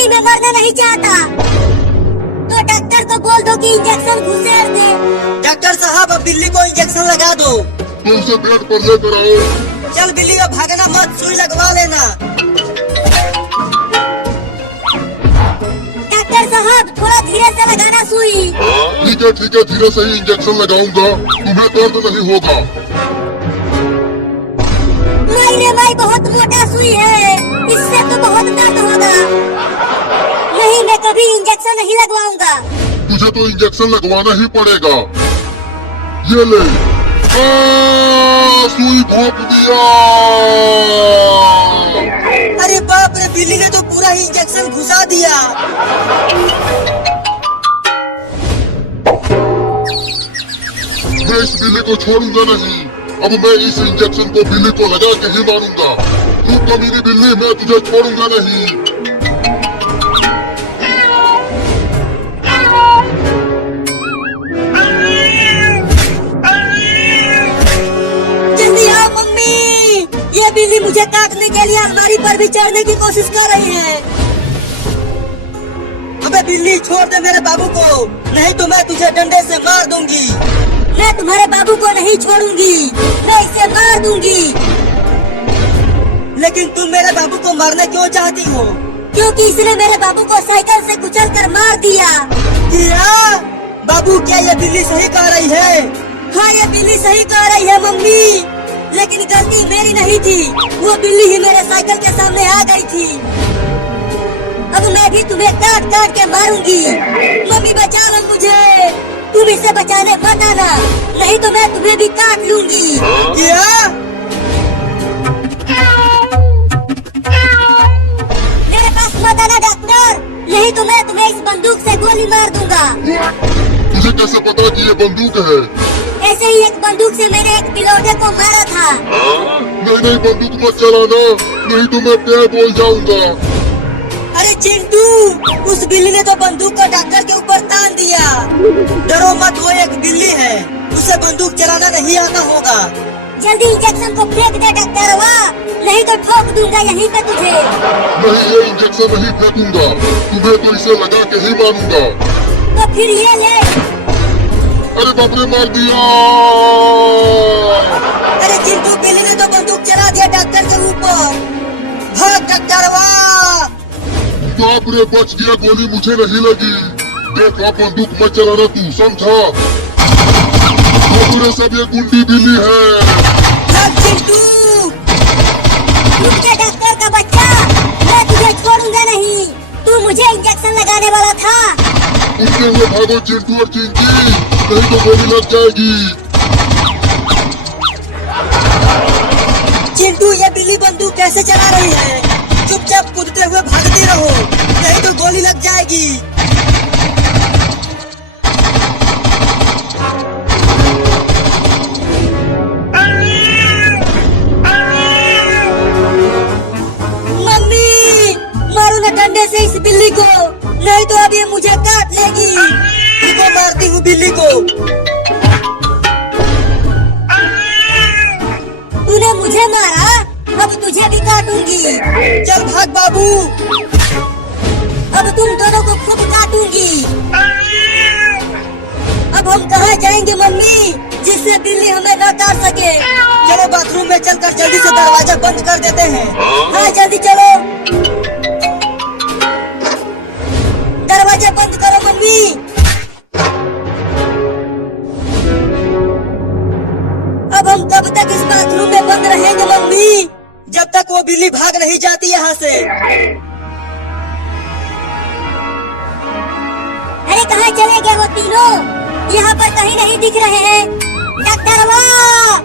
नहीं, मैं मरना नहीं चाहता। तो डॉक्टर को बोल दो कि इंजेक्शन घुसेड़ दे। डॉक्टर साहब अब बिल्ली को इंजेक्शन लगा दो। तो उसे बेड पर लेकर आओ। चल बिल्ली का भागना मत, सुई लगवा लेना। डॉक्टर साहब थोड़ा धीरे से लगाना सुई। ठीक है धीरे से ही इंजेक्शन लगाऊंगा, तुम्हें दर्द नहीं होगा। नहीं रे भाई, बहुत मोटा सुई है, इससे तो बहुत दर्द होगा। नहीं, मैं कभी इंजेक्शन नहीं लगवाऊंगा। तुझे तो इंजेक्शन लगवाना ही पड़ेगा। ये ले, सुई भोंक दिया। अरे बाप रे, बिल्ली ने तो पूरा ही इंजेक्शन घुसा दिया। मैं इस बिल्ली को छोड़ूंगा नहीं। अब मैं इस इंजेक्शन को बिल्ली को लगा के ही मारूंगा। तू कमीनी बिल्ली, मैं तुझे छोड़ूंगा नहीं। जल्दी आओ मम्मी, ये बिल्ली मुझे काटने के लिए अलमारी पर भी चढ़ने की कोशिश कर रही है। अबे बिल्ली, छोड़ दे मेरे बाबू को, नहीं तो मैं तुझे डंडे से मार दूंगी। मैं तुम्हारे बाबू को नहीं छोड़ूंगी, मैं इसे मार दूंगी। लेकिन तुम मेरे बाबू को मारना क्यों चाहती हो? क्योंकि इसने मेरे बाबू को साइकिल से कुचल कर मार दिया। क्या बाबू, क्या ये बिल्ली सही कह रही है? हाँ, ये बिल्ली सही कह रही है मम्मी, लेकिन गलती मेरी नहीं थी। वो बिल्ली ही मेरे साइकिल के सामने आ गई थी। अब मैं भी तुम्हें काट काट के मारूंगी। मम्मी बचा लो मुझे, तुम इसे बचाने मत आना, नहीं तो मैं तुम्हें भी काट लूंगी। क्या? मेरे पास मत आना डॉक्टर, नहीं तो मैं तुम्हें इस बंदूक से गोली मार दूंगा। तुझे कैसे पता कि ये बंदूक है? ऐसे ही एक बंदूक से मैंने एक पिलोटे को मारा था। नहीं बंदूक मत चलाना, नहीं तो मैं पैर बोल जाऊंगा। अरे चिंटू, उस बिल्ली ने तो बंदूक को डॉक्टर के ऊपर तान दिया। डरो मत, वो एक बिल्ली है, उसे बंदूक चलाना नहीं आता होगा। जल्दी इंजेक्शन को फेंक दे डॉक्टर, नहीं तो ठोक दूंगा यहीं पे तुझे। नहीं, ये इंजेक्शन नहीं फेंकूंगा, तुम्हें तो इसे लगा के ही मारूंगा। तो फिर ये ले। अरे बाप रे, मार दिया। अरे चिंटू, बिल्ली ने तो बंदूक चला दिया डॉक्टर के ऊपर। भाग डॉक्टर, वाह! बाप रे, बच गया, गोली मुझे नहीं लगी। देख, अब बंदूक मत चलाना तू, समझा? पूरे सब ये गुंडी बिल्ली है। भाग चिंटू! रुक जा डॉक्टर का बच्चा, मैं तुझे छोड़ूंगा नहीं। तू मुझे इंजेक्शन लगाने वाला था। उठते हुए भागो चिंटू और चिंकी, नहीं तो गोली लग जाएगी। चिंटू, ये बिल्ली बंदूक कैसे चला रही है? चुपचाप कूदते हुए भागते रहो, नहीं तो गोली लग जाएगी। मम्मी, मारो ना डंडे से इस बिल्ली को, नहीं तो अब ये मुझे काट लेगी। रुको, मारती हूँ बिल्ली को। तूने मुझे मारा, अब तुझे भी काटूंगी। चल भाग बाबू। अब तुम दोनों को खुद काटूंगी। अब हम कहाँ जाएंगे मम्मी, जिससे बिल्ली हमें न काट सके? चलो बाथरूम में चलकर जल्दी से दरवाजा बंद कर देते हैं। हाँ जल्दी चलो, दरवाजा बंद करो मम्मी। अब हम कब तक इस बाथरूम में बंद रहेंगे मम्मी? जब तक वो बिल्ली भाग नहीं जाती यहाँ से। अरे कहाँ चले गए वो तीनों? यहाँ पर कहीं नहीं दिख रहे हैं। डॉक्टर वाह,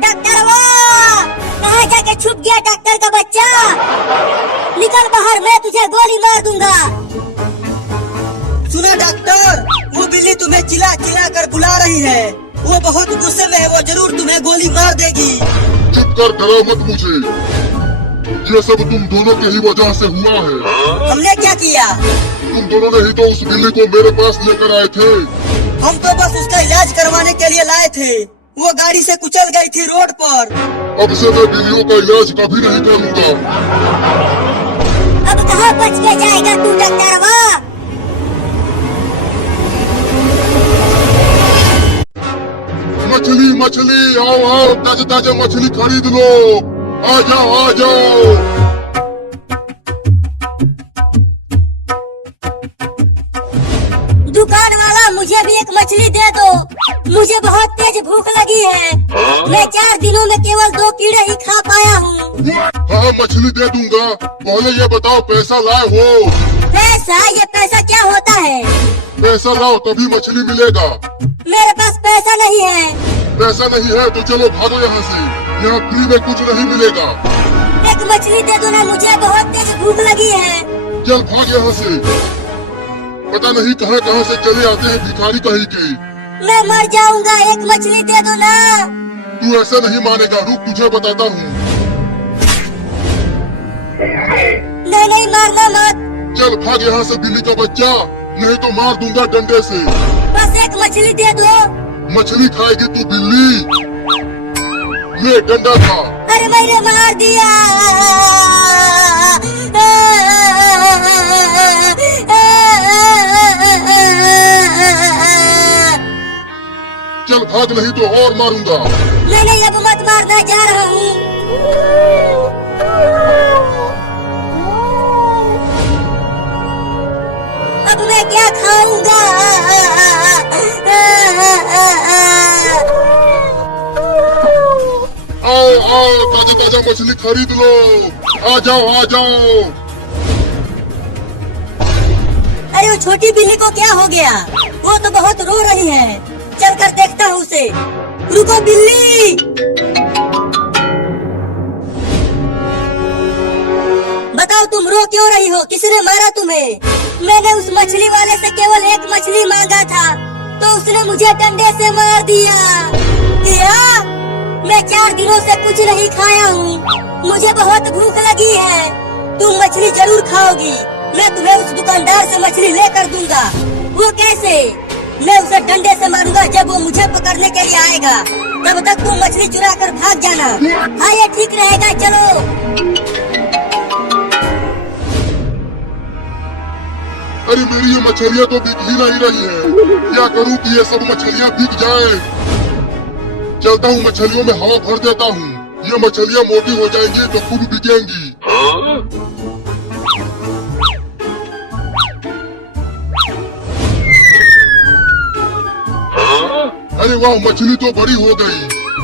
डॉक्टर वाह, कहाँ जाके छुप गया डॉक्टर का बच्चा? निकल बाहर, मैं तुझे गोली मार दूंगा। सुना डॉक्टर, वो बिल्ली तुम्हें चिल्ला चिल्ला कर बुला रही है। वो बहुत गुस्से में है, वो जरूर तुम्हें गोली मार देगी। चुप कर, डरा मत मुझे। ये सब तुम दोनों के ही वजह से हुआ है। हमने क्या किया? तुम दोनों ने ही तो उस बिल्ली को मेरे पास लेकर आए थे। हम तो बस उसका इलाज करवाने के लिए लाए थे। वो गाड़ी से कुचल गई थी रोड पर। अब से मैं बिल्लियों का इलाज कभी नहीं करूँगा। अब कहाँ बच के जाएगा तू डॉक्टरवा। मछली मछली आओ आओ, ताजा ताजा मछली खरीद लो। आ जाओ आ जाओ। दुकान वाला मुझे भी एक मछली दे दो, मुझे बहुत तेज भूख लगी है। मैं 4 दिनों में केवल 2 कीड़े ही खा पाया हूँ। हाँ मछली दे दूंगा, पहले ये बताओ पैसा लाए हो? पैसा? ये पैसा क्या होता है? पैसा लाओ तभी मछली मिलेगा। मेरे पास पैसा नहीं है। पैसा नहीं है तो चलो भागो यहाँ से, यहाँ फ्री में कुछ नहीं मिलेगा। एक मछली दे दो ना, मुझे बहुत तेज भूख लगी है। चल भाग यहाँ से, पता नहीं कहाँ कहाँ से चले आते हैं भिखारी कहीं के। मैं मर जाऊंगा, एक मछली दे दो ना। तू ऐसा नहीं मानेगा, रुक तुझे बताता हूँ। नहीं नहीं, मारना मत। चल भाग यहाँ से बिल्ली का बच्चा, नहीं तो मार दूंगा डंडे से। बस एक मछली दे दो। मछली खाएगी तू बिल्ली? ले डंडा खा। अरे मैंने मार दिया। चल भाग नहीं तो और मारूंगा। नहीं नहीं, अब मत मारना, जा रहा हूँ। अब मैं क्या खाऊंगा? आओ आओ, ताजा ताजा मछली खरीद लो। आ जाओ आ जाओ। अरे वो छोटी बिल्ली को क्या हो गया? वो तो बहुत रो रही है, चल कर देखता हूँ उसे। रुको बिल्ली। बताओ तुम रो क्यों रही हो? किसने मारा तुम्हें? मैंने उस मछली वाले से केवल एक मछली मांगा था, तो उसने मुझे डंडे से मार दिया। क्या? मैं 4 दिनों से कुछ नहीं खाया हूँ, मुझे बहुत भूख लगी है। तुम मछली जरूर खाओगी, मैं तुम्हें उस दुकानदार से मछली लेकर दूंगा। वो कैसे? मैं उसे डंडे से मारूंगा जब वो मुझे पकड़ने के लिए आएगा। तब तक तुम मछली चुरा कर भाग जाना। हाँ ये ठीक रहेगा, चलो। अरे मेरी ये मछलियाँ तो बिक ही नहीं रही है, क्या करूँ कि ये सब मछलियाँ बिक जाए। चलता हूँ मछलियों में हवा भर देता हूँ, ये मछलियाँ मोटी हो जाएंगी तो खूब बिकेंगी। अरे वाह, मछली तो बड़ी हो गई।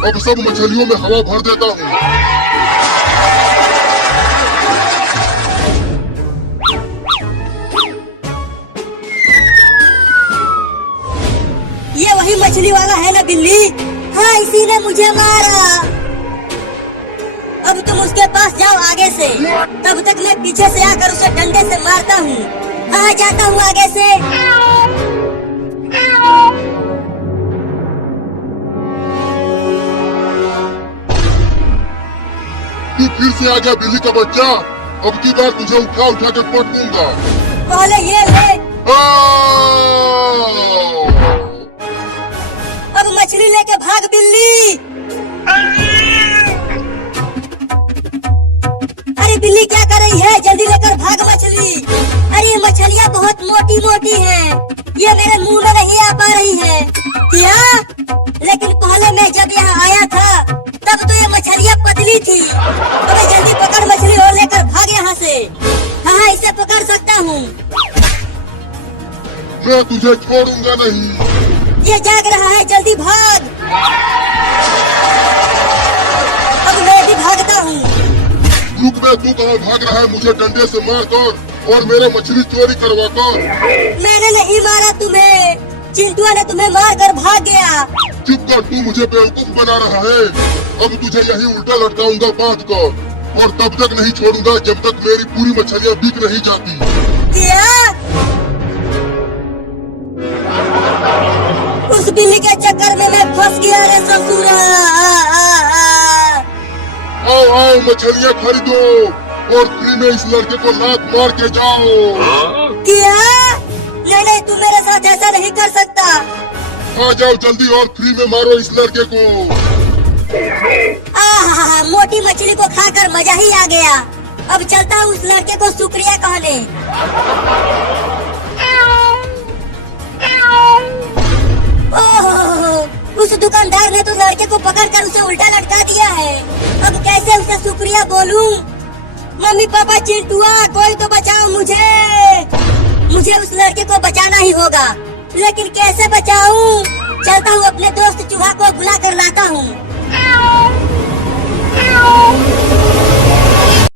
अब सब मछलियों में हवा भर देता हूँ। ये वही मछली वाला है ना बिल्ली? हाँ, इसी ने मुझे मारा। अब तुम उसके पास जाओ आगे से, तब तक मैं पीछे से आकर उसे डंडे से मारता हूँ। हाँ जाता हूँ आगे से। तू फिर से आ गया बिल्ली का बच्चा, अब की बार तुझे उठा उठा के पट दूंगा। पहले ये ले। अब मछली लेके भाग बिल्ली। अरे बिल्ली क्या कर रही है? जल्दी लेकर भाग मछली। अरे ये मछलियाँ बहुत मोटी मोटी हैं, ये मेरे मुंह में नहीं आ पा रही है। क्या? लेकिन पहले मैं जब यहाँ आया था तब तो ये मछलियाँ पतली थी। अबे जल्दी पकड़ मछली और लेकर भाग यहाँ से। हाँ इसे पकड़ सकता हूँ। मैं तुझे छोड़ूंगा नहीं। ये जाग रहा है, जल्दी भाग। अब मैं भी भागता हूँ। रुक बे, तू कहाँ भाग रहा है? मुझे डंडे से मार कर और मेरे मछली चोरी करवा कर। मैंने नहीं मारा तुम्हें, चिंटुआ ने तुम्हें मार कर भाग गया। चुप कर, तू मुझे बेवकूफ बना रहा है। अब तुझे यही उल्टा लटकाऊंगा बांध कर, और तब तक नहीं छोड़ूंगा जब तक मेरी पूरी मछलियाँ बिक नहीं जाती। क्या? उस बिल्ली के चक्कर में मैं फंस गया रे ससुरा। आओ आओ, मछलियाँ खरीदो और फ्री में इस लड़के को लात मार के जाओ। क्या? नहीं नहीं, तू मेरे साथ ऐसा नहीं कर सकता। आ जाओ जल्दी और फ्री में मारो इस लड़के को। मोटी मछली को खाकर मजा ही आ गया। अब चलता हूँ उस लड़के को शुक्रिया कहने। ओह, उस दुकानदार ने तो लड़के को पकड़कर उसे उल्टा लटका दिया है। अब कैसे उसे शुक्रिया बोलूं? मम्मी पापा चिंटुआ, कोई तो बचाओ मुझे उस लड़के को बचाना ही होगा, लेकिन कैसे बचाऊं? चलता हूँ अपने दोस्त चूहा को बुला कर लाता हूँ।